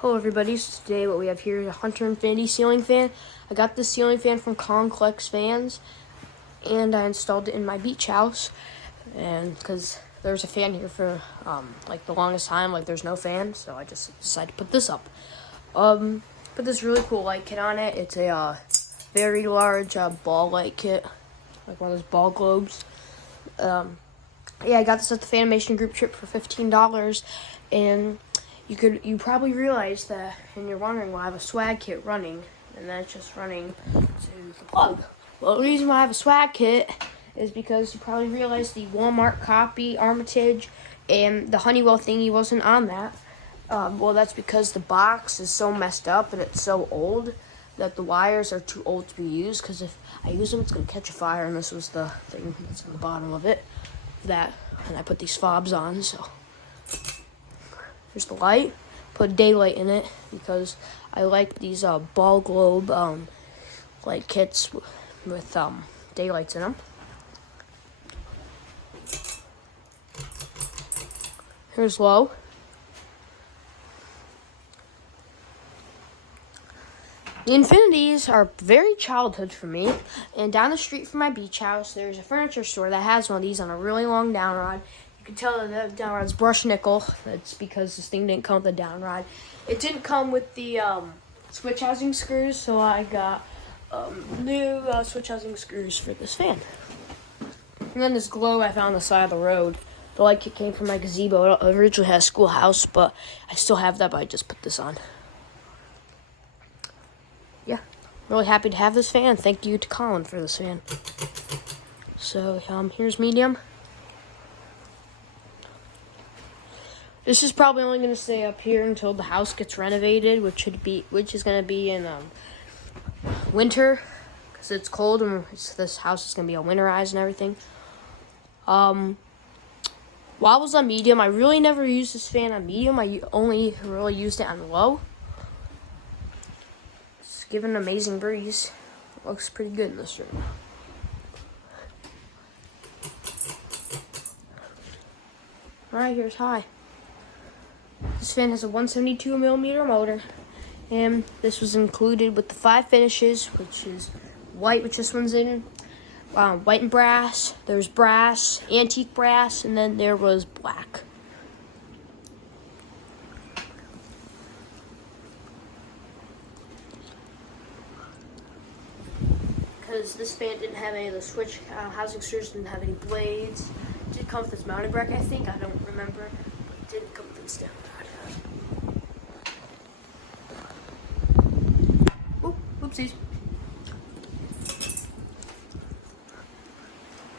Hello everybody, so today what we have here is a Hunter Infiniti ceiling fan. I got this ceiling fan from Collects Fans and I installed it in my beach house, and because there's a fan here for like the longest time, like there's no fan, so I just decided to put this up. Put this really cool light kit on it. It's a very large ball light kit, like one of those ball globes. Yeah, I got this at the Fanimation group trip for $15, and you probably realize that, and you're wondering why I have a swag kit running, and then it's just running to the plug. Well, the reason why I have a swag kit is because you probably realized the Walmart copy, Armitage, and the Honeywell thingy wasn't on that. Well, that's because the box is so messed up and it's so old that the wires are too old to be used, because if I use them, it's going to catch a fire, and this was the thing that's on the bottom of it. And I put these fobs on, so here's the light. Put daylight in it because I like these ball globe light kits with daylights in them. Here's low. The Infinitis are very childhood for me, and down the street from my beach house, there's a furniture store that has one of these on a really long down rod. You can tell that the down rod's brushed nickel. That's because this thing didn't come with the down rod. It didn't come with the switch housing screws, so I got new switch housing screws for this fan. And then this globe I found on the side of the road. The light kit came from my gazebo. It originally had a schoolhouse, but I still have that, but I just put this on. Yeah, really happy to have this fan. Thank you to Colin for this fan. So here's medium. This is probably only going to stay up here until the house gets renovated, which is going to be in winter, because it's cold and this house is going to be all winterized and everything. While I was on medium, I really never used this fan on medium. I only really used it on low. It's given an amazing breeze. It looks pretty good in this room. Alright, here's high. This fan has a 172mm motor, and this was included with the 5 finishes, which is white, which this one's in, white and brass. There's brass, antique brass, and then there was black. Because this fan didn't have any of the switch housing screws, didn't have any blades. It did come with this mounting bracket, I think. I don't remember. It didn't come with this down rod. Oopsies.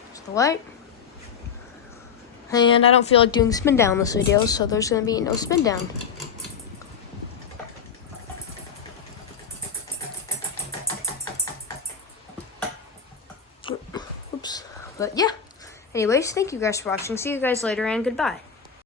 There's the light. And I don't feel like doing spin down this video, so there's going to be no spin down. Oops. But yeah. Anyways, thank you guys for watching. See you guys later, and goodbye.